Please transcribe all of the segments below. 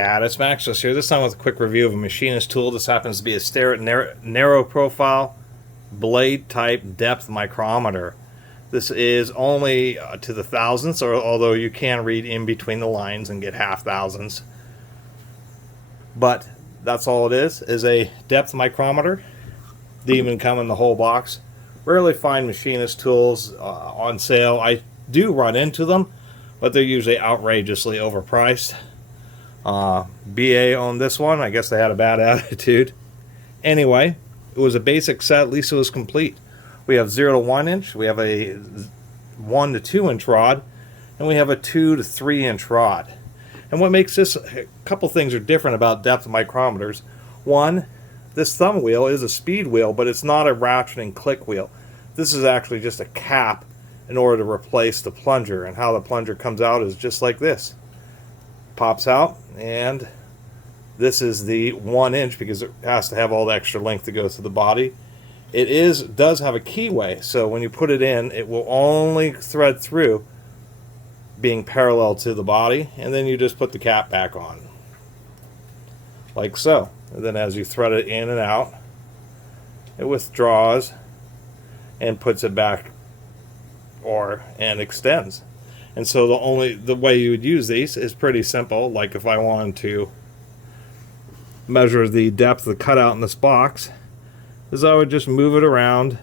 Catus, Maximus here, this time with a quick review of a machinist tool. This happens to be a Starrett narrow profile blade type depth micrometer. This is only to the thousandths, although you can read in between the lines and get half thousandths. But that's all it is a depth micrometer. They even come in the whole box. Rarely find machinist tools on sale. I do run into them, but they're usually outrageously overpriced. BA on this one, I guess they had a bad attitude. Anyway, it was a basic set, at least it was complete. We have 0 to 1 inch, we have a 1 to 2 inch rod, and we have a 2 to 3 inch rod. And what makes this, a couple things are different about depth micrometers. One, this thumb wheel is a speed wheel, but it's not a ratcheting click wheel. This is actually just a cap in order to replace the plunger, and how the plunger comes out is just like this. Pops out, and this is the 1 inch because it has to have all the extra length that goes to the body. It does have a keyway, so when you put it in, it will only thread through being parallel to the body, and then you just put the cap back on like so. And then as you thread it in and out, it withdraws and puts it back and extends. And so the way you would use these is pretty simple. Like if I wanted to measure the depth of the cutout in this box, is I would just move it around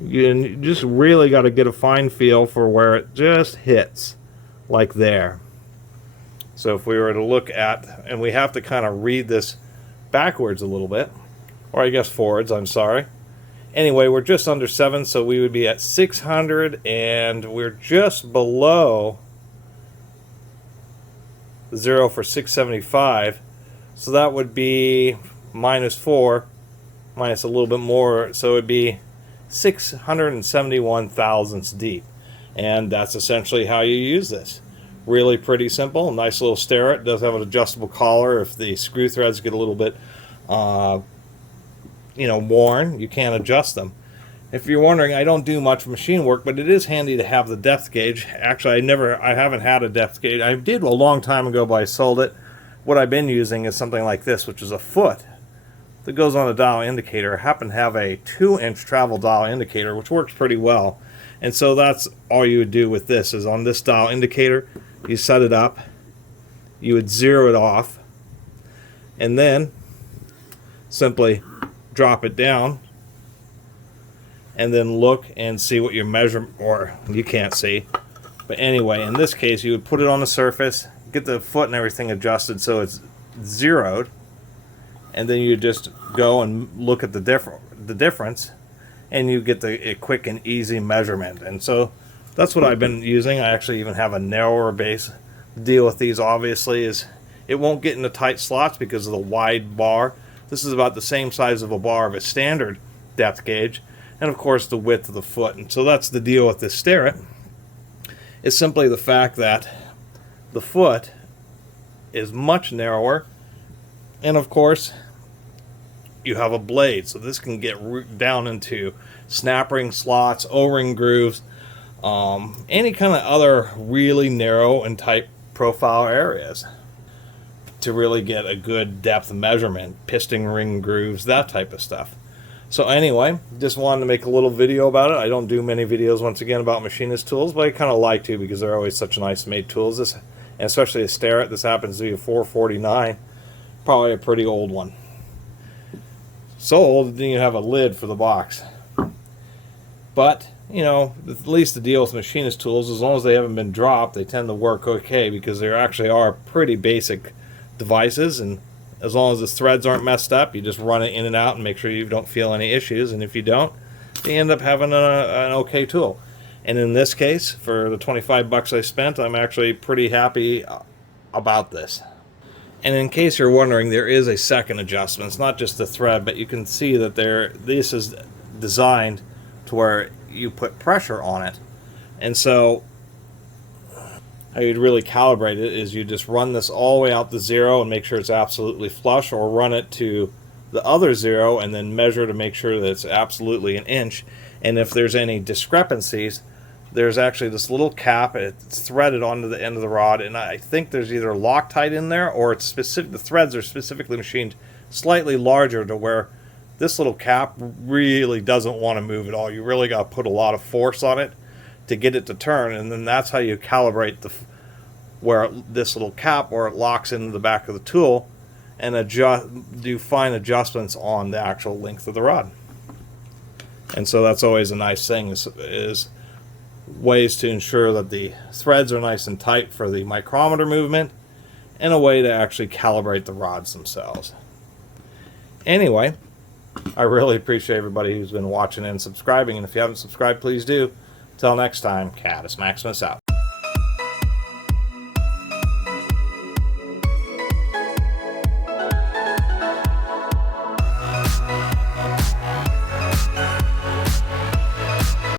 you just really got to get a fine feel for where it just hits, like there. So if we were to look at, and we have to kind of read this backwards a little bit, or I guess forwards, I'm sorry. Anyway, we're just under 7, so we would be at 600, and we're just below 0 for 675. So that would be -4, minus a little bit more, so it would be 671 thousandths deep. And that's essentially how you use this. Really pretty simple. Nice little Starrett. It does have an adjustable collar. If the screw threads get a little bit worn, you can adjust them. If you're wondering, I don't do much machine work, but it is handy to have the depth gauge. Actually, I haven't had a depth gauge. I did a long time ago, but I sold it. What I've been using is something like this, which is a foot that goes on a dial indicator. I happen to have a 2-inch travel dial indicator, which works pretty well. And so that's all you would do with this, is on this dial indicator, you set it up, you would zero it off, and then simply drop it down, and then look and see what your measurement, or you can't see. But anyway, in this case, you would put it on the surface, get the foot and everything adjusted so it's zeroed, and then you just go and look at the difference, and you get a quick and easy measurement. And so that's what I've been using. I actually even have a narrower base. The deal with these, obviously, is it won't get into tight slots because of the wide bar. This is about the same size of a bar of a standard depth gauge, and of course the width of the foot. And so that's the deal with this Starrett. It's simply the fact that the foot is much narrower, and of course you have a blade, so this can get down into snap ring slots, O-ring grooves, any kind of other really narrow and tight profile areas to really get a good depth measurement, piston ring grooves, that type of stuff. So anyway, just wanted to make a little video about it. I don't do many videos, once again, about machinist tools, but I kind of like to because they're always such nice made tools. This, and especially a Starrett, this happens to be a 449, probably a pretty old one. So old, it didn't even have a lid for the box. But, you know, at least the deal with machinist tools, as long as they haven't been dropped, they tend to work okay because they actually are pretty basic devices, and as long as the threads aren't messed up, you just run it in and out and make sure you don't feel any issues, and if you don't, you end up having an okay tool. And in this case, for the 25 bucks I spent, I'm actually pretty happy about this. And in case you're wondering, there is a second adjustment. It's not just the thread, but you can see that this is designed to where you put pressure on it. And so how you'd really calibrate it is you just run this all the way out to 0 and make sure it's absolutely flush, or run it to the other 0 and then measure to make sure that it's absolutely an inch. And if there's any discrepancies, there's actually this little cap. It's threaded onto the end of the rod, and I think there's either Loctite in there, or it's specific. The threads are specifically machined slightly larger to where this little cap really doesn't want to move at all. You really got to put a lot of force on it to get it to turn, and then that's how you calibrate this little cap where it locks into the back of the tool, and do fine adjustments on the actual length of the rod. And so that's always a nice thing, is ways to ensure that the threads are nice and tight for the micrometer movement, and a way to actually calibrate the rods themselves. Anyway, I really appreciate everybody who's been watching and subscribing, and if you haven't subscribed, please do. Till next time, Catus Maximus out.